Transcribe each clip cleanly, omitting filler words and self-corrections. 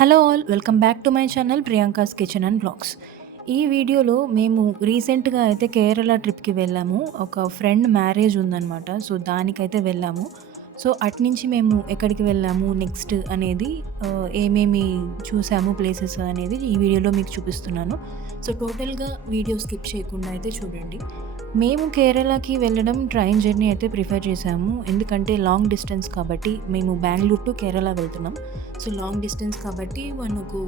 Hello all welcome back to my channel Priyanka's kitchen and blogs. ఈ వీడియోలో మేము రీసెంట్గా అయితే కేరళ ట్రిప్కి వెళ్ళాము. ఒక ఫ్రెండ్ మ్యారేజ్ ఉందన్నమాట. సో దానికైతే వెళ్ళాము. సో అటునుంచి మేము ఎక్కడికి వెళ్ళాము నెక్స్ట్ అనేది ఏమేమి చూసాము ప్లేసెస్ అనేది ఈ వీడియోలో మీకు చూపిస్తున్నాను. సో టోటల్గా వీడియో స్కిప్ చేయకుండా అయితే చూడండి. మేము కేరళకి వెళ్ళడం ట్రైన్ జర్నీ అయితే ప్రిఫర్ చేసాము. ఎందుకంటే లాంగ్ డిస్టెన్స్ కాబట్టి మేము బెంగుళూరు టు కేరళ వెళ్తున్నాం. సో లాంగ్ డిస్టెన్స్ కాబట్టి మనకు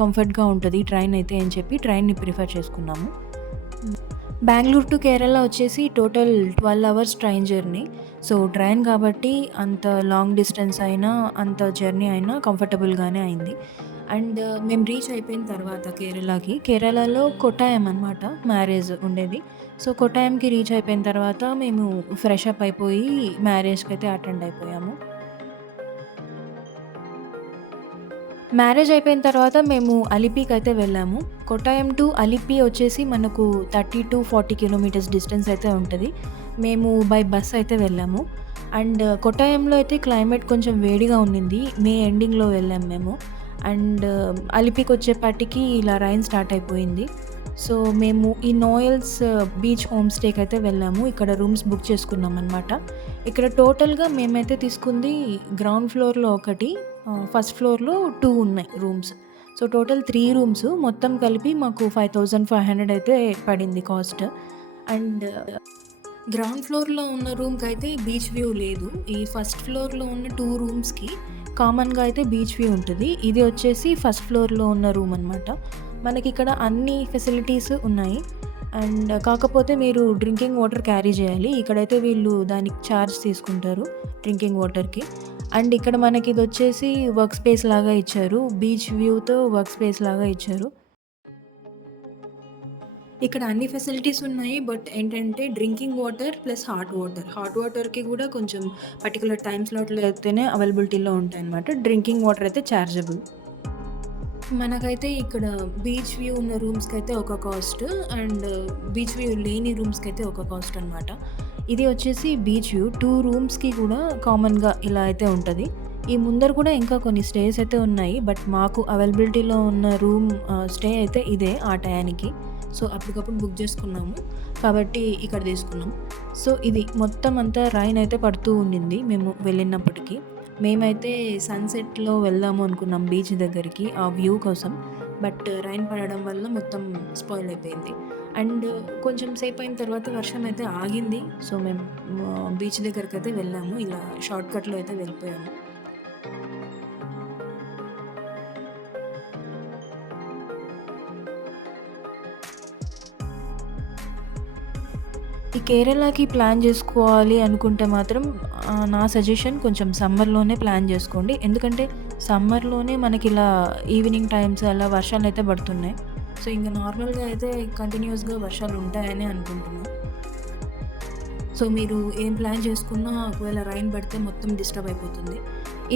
కంఫర్ట్‌గా ఉంటది ట్రైన్ అయితే అని చెప్పి ట్రైన్‌ని ప్రిఫర్ చేసుకున్నాము. బెంగుళూరు టు కేరళ వచ్చేసి total 12 hours train journey. So train కాబట్టి అంత లాంగ్ డిస్టెన్స్ అయినా, అంత జర్నీ అయినా కంఫర్టబుల్‌గానే అయింది. అండ్ మేము రీచ్ అయిపోయిన తర్వాత కేరళలో కొట్టాయం అనమాట మ్యారేజ్ ఉండేది. సో కొట్టాయంకి రీచ్ అయిపోయిన తర్వాత మేము ఫ్రెష్ అప్ అయిపోయి మ్యారేజ్‌కైతే అటెండ్ అయిపోయాము. మ్యారేజ్ అయిపోయిన తర్వాత మేము అలిపికైతే వెళ్ళాము. కొట్టాయం టు అలిపి వచ్చేసి మనకు 30-40 కిలోమీటర్స్ డిస్టెన్స్ అయితే ఉంటది. మేము బై బస్ అయితే వెళ్ళాము. అండ్ కొట్టాయంలో అయితే క్లైమేట్ కొంచెం వేడిగా ఉండింది. మే ఎండింగ్‌లో వెళ్ళాము మేము. అండ్ అలిపికొచ్చేపాటికి ఇలా రైన్ స్టార్ట్ అయిపోయింది. సో మేము ఈ నోయల్స్ బీచ్ హోమ్ స్టేకయితే వెళ్ళాము. ఇక్కడ రూమ్స్ బుక్ చేసుకున్నామనమాట. ఇక్కడ టోటల్‌గా మేమైతే తీసుకుంది గ్రౌండ్ ఫ్లోర్‌లో ఒకటి, ఫస్ట్ ఫ్లోర్‌లో 2 ఉన్నాయి రూమ్స్. సో టోటల్ 3 రూమ్స్ మొత్తం కలిపి మాకు 5500 అయితే పడింది కాస్ట్. అండ్ గ్రౌండ్ ఫ్లోర్‌లో ఉన్న రూమ్‌కైతే బీచ్ వ్యూ లేదు. ఈ ఫస్ట్ ఫ్లోర్‌లో ఉన్న 2 రూమ్స్‌కి కామన్‌గా అయితే బీచ్ వ్యూ ఉంటది. ఇది వచ్చేసి ఫస్ట్ ఫ్లోర్‌లో ఉన్న రూమ్ అనమాట. మనకిక్కడ అన్ని ఫెసిలిటీస్ ఉన్నాయి. అండ్ కాకపోతే మీరు డ్రింకింగ్ వాటర్ క్యారీ చేయాలి. ఇక్కడైతే వీళ్ళు దానికి ఛార్జ్ తీసుకుంటారు డ్రింకింగ్ వాటర్‌కి. అండ్ ఇక్కడ మనకిదొచ్చేసి వర్క్ స్పేస్ లాగా ఇచ్చారు. బీచ్ వ్యూతో వర్క్ స్పేస్ లాగా ఇచ్చారు. ఇక్కడ అన్ని ఫెసిలిటీస్ ఉన్నాయి. బట్ ఏంటంటే drinking water plus hot water. Hot వాటర్‌కి గూడా కొంచెం పర్టిక్యులర్ టైమ్ స్లాట్‌లో అయితేనే అవైలబిలిటీలో ఉంటాయన్నమాట. డ్రింకింగ్ వాటర్ అయితే చార్జబుల్. మనకైతే ఇక్కడ బీచ్ వ్యూ ఉన్న రూమ్స్‌కైతే ఒక కాస్ట్. అండ్ బీచ్ వ్యూ లేని రూమ్స్‌కైతే ఒక కాస్ట్ అనమాట. ఇది వచ్చేసి బీచ్ వ్యూ. 2 రూమ్స్‌కి కూడా కామన్‌గా ఇలా అయితే ఉంటది. ఈ ముందర కూడా ఇంకా కొన్ని స్టేస్ అయితే ఉన్నాయి. బట్ మాకు అవైలబిలిటీలో ఉన్న రూమ్ స్టే అయితే ఇదే ఆ టయానికి. సో అప్పటికప్పుడు బుక్ చేసుకున్నాము. కాబట్టి ఇక్కడ తీసుకున్నాం. సో ఇది మొత్తం అంతా రైన్ అయితే పడుతూ ఉండింది మేము వెళ్ళినప్పటికి. మేమైతే సన్‌సెట్‌లో వెళ్దాము అనుకున్నాం బీచ్ దగ్గరికి ఆ వ్యూ కోసం. బట్ రైన్ పడడం వల్ల మొత్తం స్పాయిల్ అయిపోయింది. అండ్ కొంచెం సేపయిన తర్వాత వర్షం అయితే ఆగింది. సో మేము బీచ్ దగ్గరకైతే వెళ్ళాము. ఇలా షార్ట్‌కట్‌లో అయితే వెళ్ళిపోయాము. ఈ కేరళకి ప్లాన్ జేసుకోవాలి అనుకుంటే మాత్రం నా సజెషన్ కొంచెం సమ్మర్‌లోనే ప్లాన్ జేసుకోండి. ఎందుకంటే సమ్మర్‌లోనే మనకిలా ఈవినింగ్ టైమ్స్ అలా వర్షాలయితే పడుతున్నాయి. సో ఇంక నార్మల్‌గా అయితే కంటిన్యూయస్‌గా వర్షాలుంటాయనే అనుకుంటున్నా. సో మీరు ఏం ప్లాన్ చేసుకున్నా ఒకవేళ రైన్ పడితే మొత్తం డిస్టర్బ్ అయిపోతుంది.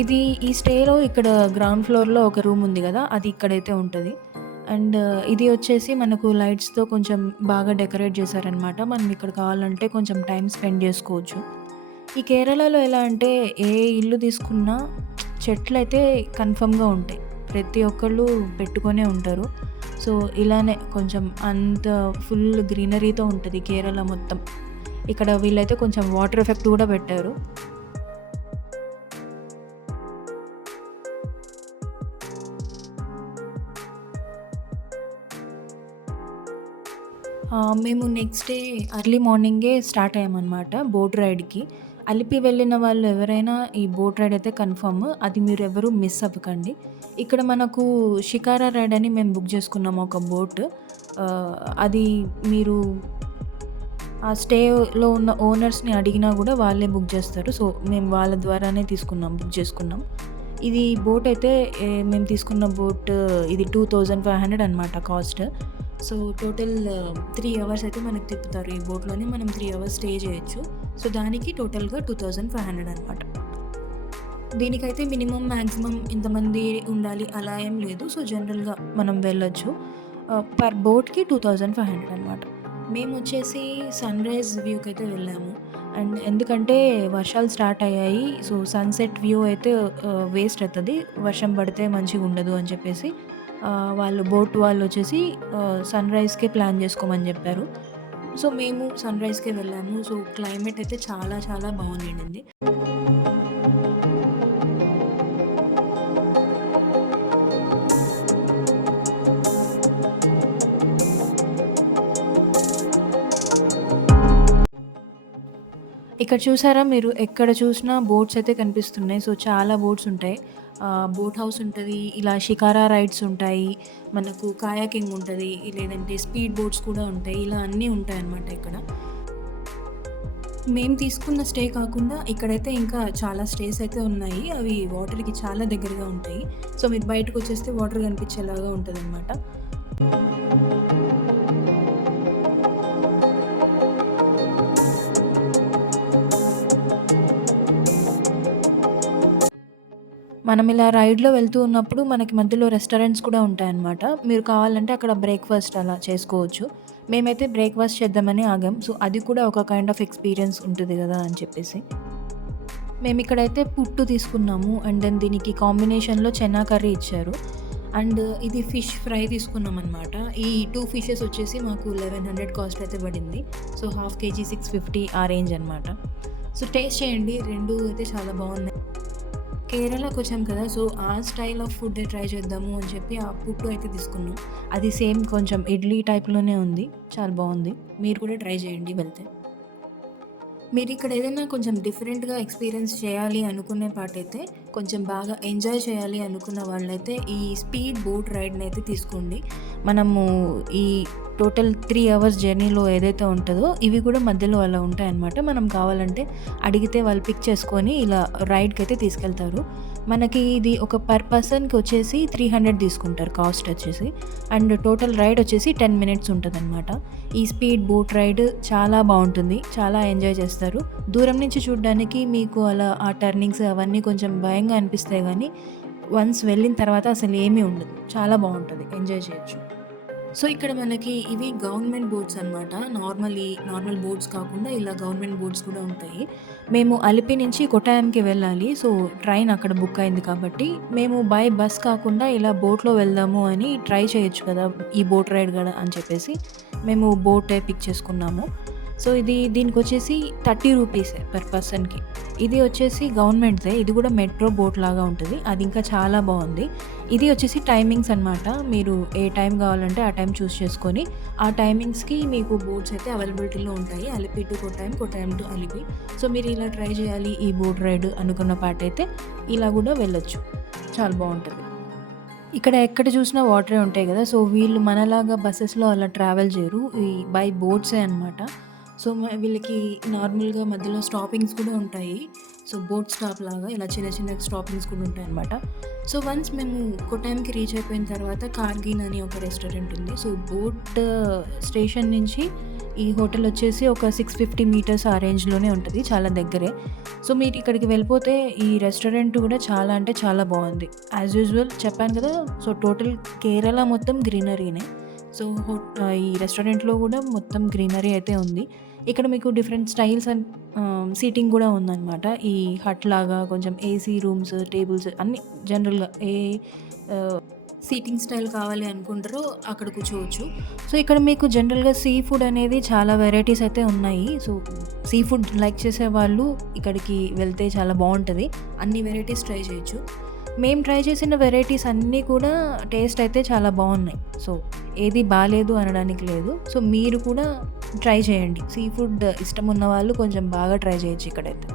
ఇది ఈ స్టేలో ఇక్కడ గ్రౌండ్ ఫ్లోర్‌లో ఒక రూమ్ ఉంది గదా! అది ఇక్కడైతే ఉంటది. అండ్ ఇది వచ్చేసి మనకు లైట్స్‌తో కొంచెం బాగా డెకరేట్ చేశారనమాట. మనం ఇక్కడ కావాలంటే కొంచెం టైమ్ స్పెండ్ చేసుకోవచ్చు. ఈ కేరళలో ఎలా అంటే ఏ ఇల్లు తీసుకున్నా చెట్లయితే కన్ఫర్మ్‌గా ఉంటాయి. ప్రతి ఒక్కళ్ళు పెట్టుకొనే ఉంటారు. సో ఇలానే కొంచెం అంత ఫుల్ గ్రీనరీతో ఉంటది కేరళ మొత్తం. ఇక్కడ వీళ్ళైతే కొంచెం వాటర్ ఎఫెక్ట్ కూడా పెట్టారు. మేము నెక్స్ట్ డే ఎర్లీ మార్నింగే స్టార్ట్ అయ్యామనమాట బోట్ రైడ్‌కి. అలిపి వెళ్ళిన వాళ్ళు ఎవరైనా ఈ బోట్ రైడ్ అయితే కన్ఫర్మ్. అది మీరెవరు మిస్ అవ్వకండి. ఇక్కడ మనకు షికారా రైడ్ అని మేము బుక్ చేసుకున్నాము ఒక బోట్. అది మీరు ఆ స్టేలో ఉన్న ఓనర్స్‌ని అడిగినా గూడా వాళ్ళే బుక్ జేస్తారు. సో, మేము వాళ్ళ ద్వారానే బుక్ చేసుకున్నాం. ఇది బోట్ అయితే మేము తీసుకున్న బోట్ ఇది 2500 అనమాట కాస్ట్. సో, టోటల్ 3 అవర్స్ అయితే మనకు తిప్పుతారు. ఈ బోట్‌లోనే మనం 3 అవర్స్ స్టే చేయొచ్చు. సో, దానికి టోటల్‌గా 2500 అనమాట. దీనికైతే మినిమమ్, మాక్సిమం ఇంతమంది ఉండాలి అలా ఏం లేదు. సో, జనరల్‌గా మనం వెళ్ళొచ్చు. పర్ బోట్‌కి 2500 అనమాట. మేమొచ్చేసి సన్‌రైజ్ వ్యూకైతే వెళ్ళాము. అండ్ ఎందుకంటే వర్షాలు స్టార్ట్ అయ్యాయి. సో, సన్‌సెట్ వ్యూ అయితే వేస్ట్ అయితది. వర్షం పడితే మంచిగుండదు అని చెప్పేసి వాళ్ళు బోట్ వాళ్ళొచ్చేసి సన్‌రైజ్‌కే ప్లాన్ చేసుకోమని జెప్పారు. సో, మేము సన్‌రైజ్‌కే వెళ్ళాము. సో, క్లైమేట్ అయితే చాలా చాలా బాగుండింది. ఇక్కడ చూసారా మీరు ఎక్కడ చూసినా బోట్స్ అయితే కనిపిస్తున్నాయి. సో, చాలా బోట్స్ ఉంటాయి. బోట్ హౌస్ ఉంటది. ఇలా షికారా రైడ్స్ ఉంటాయి. మనకు కయాకింగ్ ఉంటది. లేదంటే స్పీడ్ బోట్స్ కూడా ఉంటాయి. ఇలా అన్నీ ఉంటాయన్నమాట ఇక్కడ. మేము తీసుకున్న స్టే కాకుండా ఇక్కడైతే ఇంకా చాలా స్టేస్ అయితే ఉన్నాయి. అవి వాటర్‌కి చాలా దగ్గరగా ఉంటాయి. సో, మీరు బయటకొచ్చేస్తే వాటర్ కనిపించేలాగా ఉంటదన్నమాట. మనం ఇలా రైడ్‌లో వెళ్తూ ఉన్నప్పుడు మనకి మధ్యలో రెస్టారెంట్స్ కూడా ఉంటాయన్నమాట. మీరు కావాలంటే అక్కడ బ్రేక్‌ఫాస్ట్ అలా చేసుకోవచ్చు. మేమైతే బ్రేక్‌ఫాస్ట్ చేద్దామని ఆగాం. సో, అది కూడా ఒక కైండ్ ఆఫ్ ఎక్స్‌పీరియన్స్ ఉంటది గదా అని చెప్పేసి. మేమిక్కడైతే పుట్టు తీసుకున్నాము. అండ్ దెన్ దీనికి కాంబినేషన్‌లో చెన్నా కర్రీ ఇచ్చారు. అండ్ ఇది ఫిష్ ఫ్రై తీసుకున్నామనమాట. ఈ 2 ఫిషెస్ వచ్చేసి మాకు 1100 కాస్ట్ అయితే పడింది. సో, హాఫ్ కేజీ 650 ఆ రేంజ్ అనమాట. సో, టేస్ట్ చేయండి. 2 అయితే చాలా బాగున్నాయి. కేరళకొచ్చాం కదా! సో, ఆ స్టైల్ ఆఫ్ ఫుడ్డే ట్రై చేద్దాము అని చెప్పి ఆ పుట్టు అయితే తీసుకున్నాం. అది సేమ్ కొంచెం ఇడ్లీ టైప్‌లోనే ఉంది. చాలా బావుంది. మీరు కూడా ట్రై చేయండి వెళ్తే. మీరిక్కడ ఏదైనా కొంచెం డిఫరెంట్‌గా ఎక్స్‌పీరియన్స్ చేయాలి అనుకునే పాటైతే, కొంచెం బాగా ఎంజాయ్ చేయాలి అనుకున్న వాళ్ళైతే ఈ స్పీడ్ బోట్ రైడ్‌నైతే తీసుకోండి. మనము ఈ టోటల్ 3 అవర్స్ జర్నీలో ఏదైతే ఉంటదో, ఇవి కూడా మధ్యలో అలా ఉంటాయన్నమాట. మనం కావాలంటే అడిగితే వాళ్ళు పిక్ చేసుకొని ఇలా రైడ్‌కైతే తీసుకెళ్తారు. మనకి ఇది ఒక పర్ పర్సన్‌కి వచ్చేసి 300 తీసుకుంటారు కాస్ట్ వచ్చేసి. అండ్ టోటల్ రైడ్ వచ్చేసి 10 మినిట్స్ ఉంటదనమాట. ఈ స్పీడ్ బోట్ రైడ్ చాలా బావుంటుంది. చాలా ఎంజాయ్ చేస్తారు. దూరం నుంచి చూడ్డానికి మీకు అలా ఆ టర్నింగ్స్ అవన్నీ కొంచెం భయంగా అనిపిస్తాయి గానీ, వన్స్ వెళ్ళిన తర్వాత అసలు ఏమీ ఉండదు. చాలా బావుంటది. ఎంజాయ్ చేయొచ్చు. సో, ఇక్కడ మనకి ఇవి గవర్నమెంట్ బోట్స్ అనమాట. నార్మల్ బోట్స్ కాకుండా ఇలా గవర్నమెంట్ బోట్స్ కూడా ఉంటాయి. మేము అలిపి నుంచి కొట్టాయంకి వెళ్ళాలి. సో, ట్రైన్ అక్కడ బుక్ అయింది కాబట్టి, మేము బై బస్ కాకుండా ఇలా బోట్‌లో వెళ్దాము అని ట్రై చేయొచ్చు కదా! ఈ బోట్ రైడ్ గూడా అని చెప్పేసి, మేము బోటే పిక్ చేసుకున్నాము. సో, దీనికొచ్చేసి 30 రూపీసే పర్ పర్సన్‌కి. ఇది వచ్చేసి గవర్నమెంట్‌దే. ఇది కూడా మెట్రో బోట్ లాగా ఉంటది. అది ఇంకా చాలా బావుంది. ఇది వచ్చేసి టైమింగ్స్ అనమాట. మీరు ఏ టైం కావాలంటే ఆ టైం చూస్ చేసుకొని, ఆ టైమింగ్స్‌కి మీకు బోట్స్ అయితే అవైలబిలిటీలో ఉంటాయి. Alleppey to Kottayam, Kottayam to Alleppey. So, మీరు ఇలా ట్రై చేయాలి ఈ బోట్ రైడ్ అనుకున్న పాటైతే ఇలా కూడా వెళ్ళొచ్చు. చాలా బావుంటది. ఇక్కడ ఎక్కడ చూసినా వాటరే ఉంటాయి గదా! సో, వీళ్ళు మనలాగా బసెస్‌లో అలా ట్రావెల్ జేయరు. ఈ బై బోట్సే అనమాట. సో, వీళ్ళకి నార్మల్‌గా మధ్యలో స్టాపింగ్స్ కూడా ఉంటాయి. సో, బోట్ స్టాప్ లాగా ఇలా చిన్న చిన్న స్టాపింగ్స్ కూడా ఉంటాయనమాట. సో, వన్స్ మేము కొట్టాయంకి రీచ్ అయిపోయిన తర్వాత కార్గిల్ అని ఒక రెస్టారెంట్ ఉంది. సో, బోట్ స్టేషన్ నుంచి ఈ హోటల్ వచ్చేసి ఒక 650 మీటర్స్ ఆ రేంజ్‌లోనే ఉంటది. చాలా దగ్గరే. సో, మీరు ఇక్కడికి వెళ్ళిపోతే ఈ రెస్టారెంట్ కూడా చాలా అంటే చాలా బావుంది. యాజ్ యూజువల్ చెప్పాను కదా! సో, టోటల్ కేరళ మొత్తం గ్రీనరీనే. సో, ఈ రెస్టారెంట్‌లో కూడా మొత్తం గ్రీనరీ అయితే ఉంది. ఇక్కడ మీకు డిఫరెంట్ స్టైల్స్ అండ్ సీటింగ్ కూడా ఉందనమాట. ఈ హట్ లాగా కొంచెం ఏసీ రూమ్స్, టేబుల్స్ అన్నీ జనరల్‌గా ఆహ్, సీటింగ్ స్టైల్ కావాలి అనుకుంటారో అక్కడ కూర్చోవచ్చు. సో, ఇక్కడ మీకు జనరల్‌గా సీ ఫుడ్ అనేది చాలా వెరైటీస్ అయితే ఉన్నాయి. సో, సీ ఫుడ్ లైక్ చేసేవాళ్ళు ఇక్కడికి వెళ్తే చాలా బావుంటది. అన్ని వెరైటీస్ ట్రై చేయొచ్చు. మేము ట్రై చేసిన వెరైటీస్ అన్నీ కూడా టేస్ట్ అయితే చాలా బావున్నాయి. సో, ఏది బాలేదు అనడానికి లేదు. సో, మీరు కూడా ట్రై చేయండి. సీ ఫుడ్ ఇష్టం ఉన్న వాళ్ళు కొంచెం బాగా ట్రై చేయొచ్చు ఇక్కడైతే.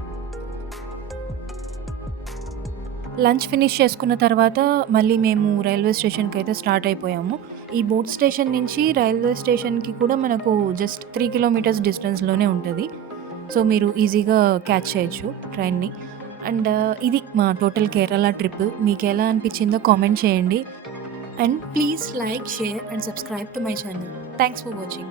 లంచ్ ఫినిష్ చేసుకున్న తర్వాత మళ్ళీ మేము రైల్వే స్టేషన్‌కైతే స్టార్ట్ అయిపోయాము. ఈ బోట్ స్టేషన్ నుంచి రైల్వే స్టేషన్‌కి కూడా మనకు జస్ట్ 3 కిలోమీటర్స్ డిస్టెన్స్‌లోనే ఉంటది. సో, మీరు ఈజీగా క్యాచ్ చేయొచ్చు ట్రైన్‌ని. అండ్ ఇది మా టోటల్ కేరళ ట్రిప్. మీకెలా అనిపించిందో కామెంట్ చేయండి. And please like, share and subscribe to my channel. Thanks for watching.